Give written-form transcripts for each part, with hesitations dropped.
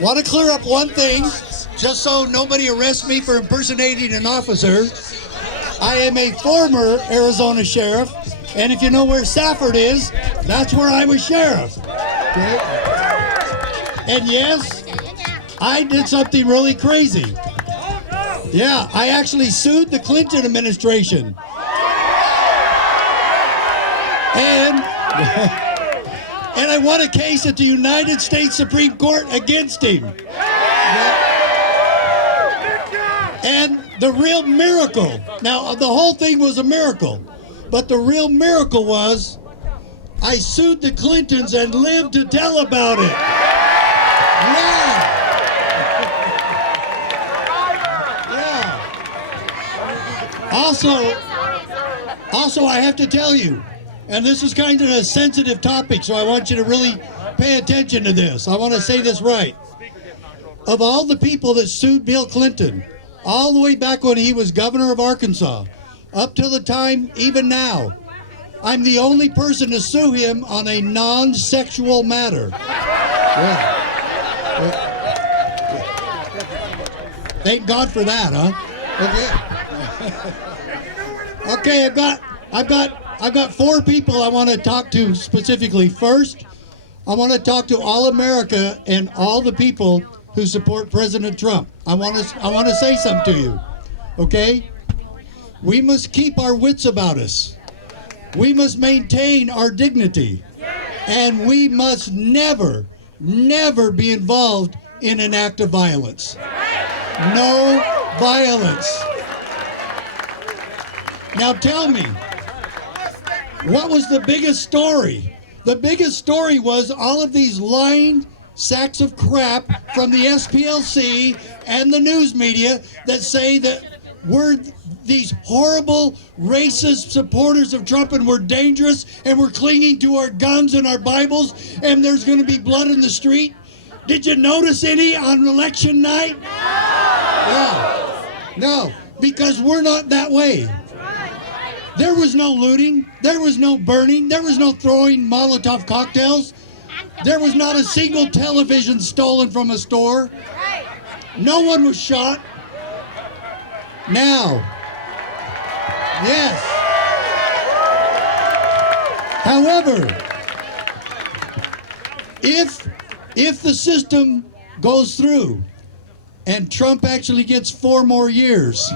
Want to clear up one thing, just so nobody arrests me for impersonating an officer. I am a former Arizona sheriff, and if you know where Stafford is, that's where I was sheriff. Okay? And yes, I did something really crazy. Yeah, I actually sued the Clinton administration. And I won a case at the United States Supreme Court against him. And the real miracle, now the whole thing was a miracle, but the real miracle was I sued the Clintons and lived to tell about it. Yeah. Also, I have to tell you, and this is kind of a sensitive topic, so I want you to really pay attention to this. I want to say this right. Of all the people that sued Bill Clinton, all the way back when he was governor of Arkansas, up to the time, even now, I'm the only person to sue him on a non-sexual matter. Yeah. Thank God for that, huh? Okay. Okay, I've got four people I want to talk to specifically. First, I want to talk to all America and all the people who support President Trump. I want to say something to you. Okay? We must keep our wits about us. We must maintain our dignity. And we must never, never be involved in an act of violence. No violence. Now tell me, what was the biggest story? The biggest story was all of these lying sacks of crap from the SPLC and the news media that say that we're these horrible racist supporters of Trump and we're dangerous and we're clinging to our guns and our Bibles and there's going to be blood in the street. Did you notice any on election night? No, because we're not that way. There was no looting, there was no burning, there was no throwing Molotov cocktails, there was not a single television stolen from a store, no one was shot. Now, yes. However, if the system goes through and Trump actually gets 4 more years,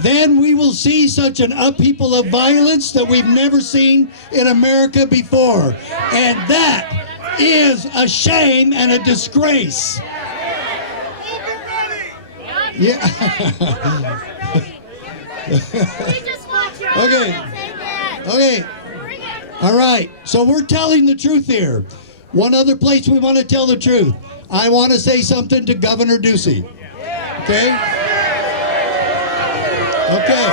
then we will see such an upheaval of violence that we've never seen in America before. And that is a shame and a disgrace. Yeah. Okay. All right. So we're telling the truth here. One other place we want to tell the truth. I want to say something to Governor Ducey. Okay? Okay.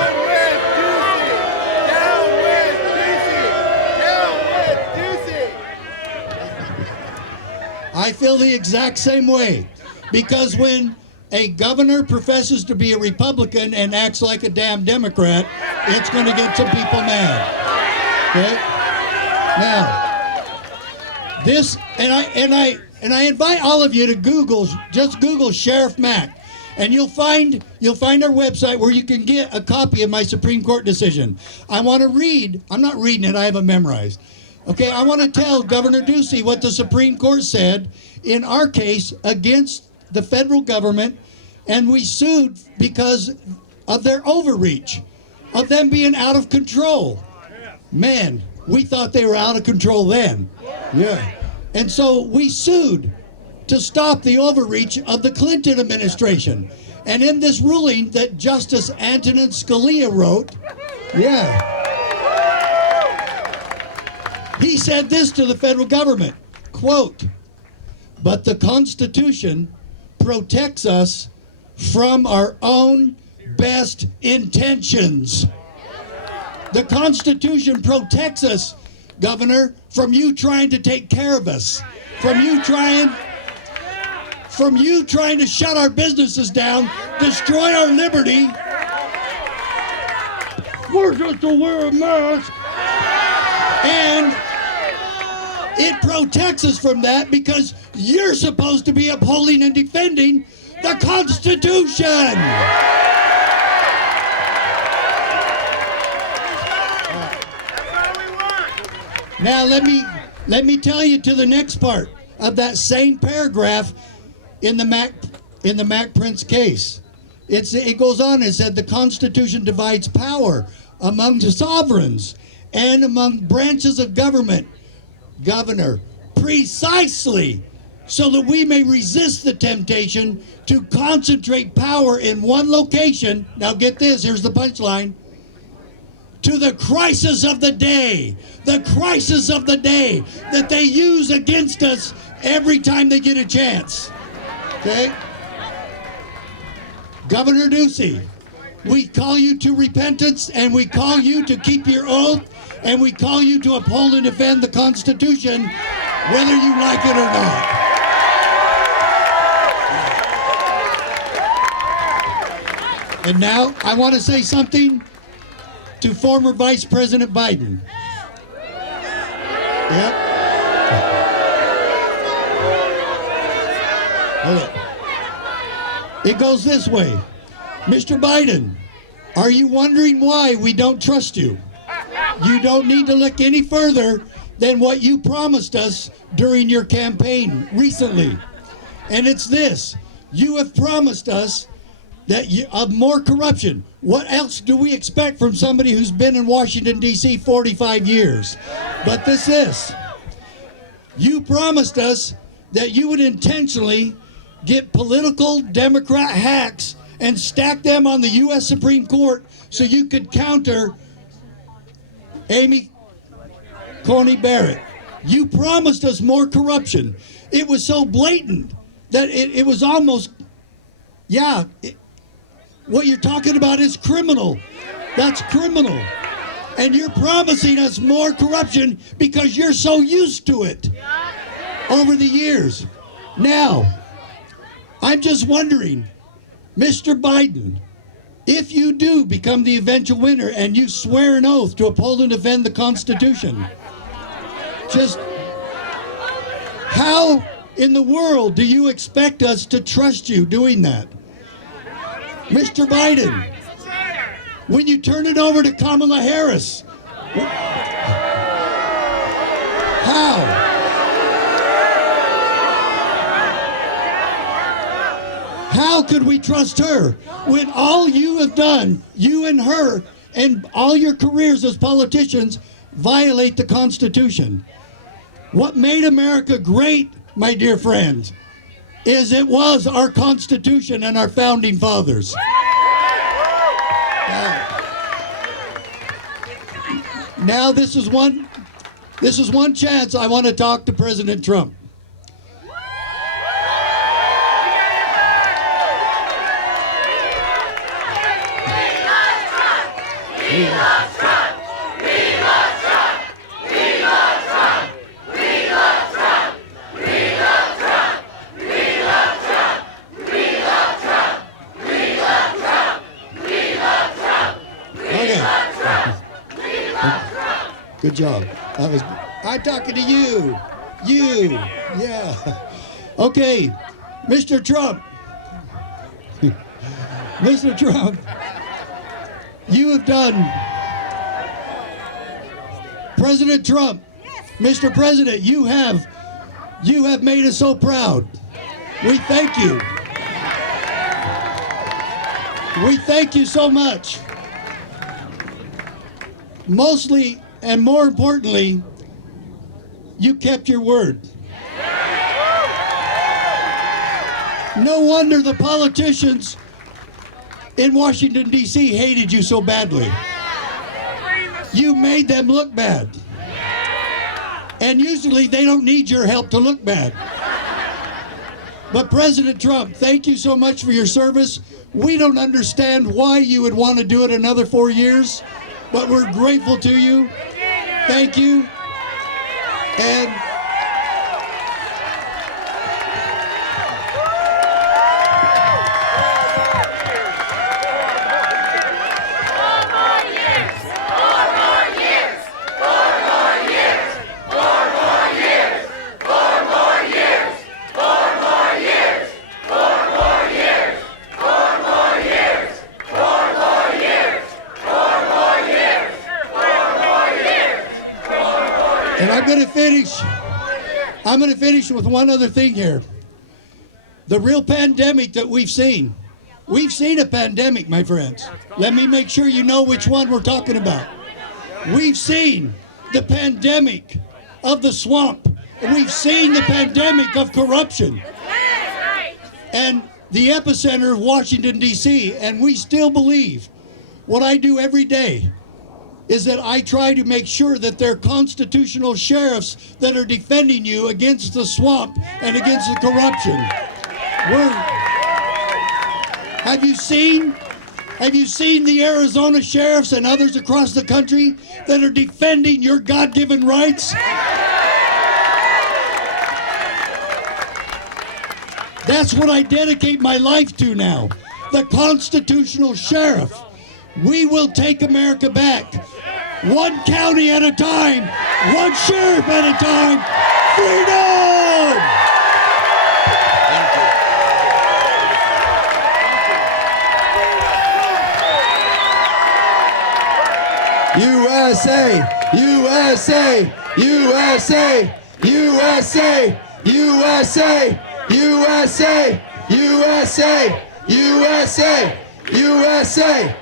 I feel the exact same way. Because when a governor professes to be a Republican and acts like a damn Democrat, it's going to get some people mad. Okay? Now, this, and I invite all of you to just Google Sheriff Mack. And you'll find our website where you can get a copy of my Supreme Court decision. I want to read, I'm not reading it, I have it memorized. Okay, I want to tell Governor Ducey what the Supreme Court said in our case against the federal government, and we sued because of their overreach, of them being out of control. Man, we thought they were out of control then. Yeah. And so we sued to stop the overreach of the Clinton administration. And in this ruling that Justice Antonin Scalia wrote, he said this to the federal government, quote, "But the Constitution protects us from our own best intentions." The Constitution protects us, Governor, from you trying to take care of us, from you trying to shut our businesses down, destroy our liberty. We're just to wear a mask. It protects us from that because you're supposed to be upholding and defending the Constitution. Now let me tell you to the next part of that same paragraph in the MAAP Prince case. It goes on and said the Constitution divides power among the sovereigns and among branches of government, governor, precisely so that we may resist the temptation to concentrate power in one location. Now get this, here's the punchline. To the crisis of the day that they use against us every time they get a chance. Okay? Governor Ducey, we call you to repentance, and we call you to keep your oath, and we call you to uphold and defend the Constitution, whether you like it or not. And now I want to say something to former Vice President Biden. Yep. Okay. It goes this way. Mr. Biden, are you wondering why we don't trust you? You don't need to look any further than what you promised us during your campaign recently. And it's this. You have promised us that of more corruption. What else do we expect from somebody who's been in Washington, D.C. 45 years? But this. You promised us that you would intentionally get political Democrat hacks and stack them on the U.S. Supreme Court so you could counter Amy Coney Barrett. You promised us more corruption. It was so blatant that it was almost, what you're talking about is criminal. That's criminal. And you're promising us more corruption because you're so used to it over the years. Now, I'm just wondering, Mr. Biden, if you do become the eventual winner and you swear an oath to uphold and defend the Constitution, just how in the world do you expect us to trust you doing that? Mr. Biden, when you turn it over to Kamala Harris, how? How could we trust her when all you have done, you and her, and all your careers as politicians violate the Constitution? What made America great, my dear friends, is it was our Constitution and our founding fathers. Now this is one chance I want to talk to President Trump. We love Trump! We love Trump! We love Trump! We love Trump! We love Trump! We love Trump! We love Trump! We love Trump! We love Trump! We love Trump! We love Trump! Good job. That was. I'm talking to you. You. Yeah. Okay, Mr. Trump. Mr. Trump. You have done, President Trump, Mr. President, you have made us so proud. We thank you. We thank you so much. Mostly and more importantly, you kept your word. No wonder the politicians in Washington, D.C. hated you so badly. You made them look bad. And usually they don't need your help to look bad. But President Trump, thank you so much for your service. We don't understand why you would want to do it another 4 years, but we're grateful to you. Thank you. And And I'm going to finish with one other thing here. The real pandemic that we've seen a pandemic, my friends. Let me make sure you know which one we're talking about. We've seen the pandemic of the swamp. We've seen the pandemic of corruption. And the epicenter of Washington, D.C. And we still believe what I do every day is that I try to make sure that there are constitutional sheriffs that are defending you against the swamp and against the corruption. Have you seen the Arizona sheriffs and others across the country that are defending your God-given rights? That's what I dedicate my life to now. The constitutional sheriff. We will take America back. One county at a time. One sheriff at a time. Freedom! USA, USA, USA, USA, USA, USA, USA, USA, USA.